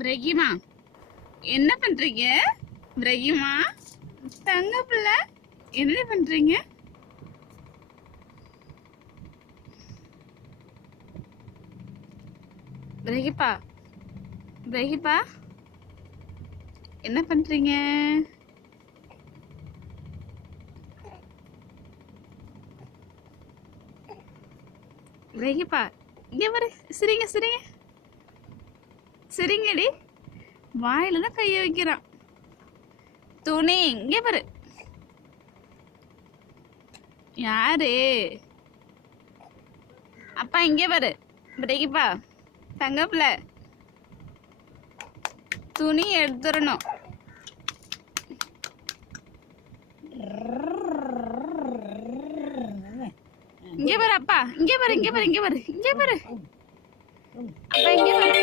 பிரகிமா, என்ன பண்றீங்க? பிரகிமா, தங்க பிள்ளை, என்ன பண்றீங்க? பிரகிப்பா, பிரகிப்பா, என்ன பண்றீங்க? பிரகிப்பா, இங்க பாரு, சிரிங்க சிரிங்க சிரிங்கடி. வாயில தான் கைய வைக்கிறான். துணி இங்க பாரு. யாரு? அப்பா இங்க பாரு. பிரகிப்பா, தங்கப்புல, துணி எடுத்துடணும். இங்க பாரு அப்பா, இங்க பாரு, இங்க பாரு, இங்க பாரு, இங்க பாரு அப்பா, இங்க பாரு.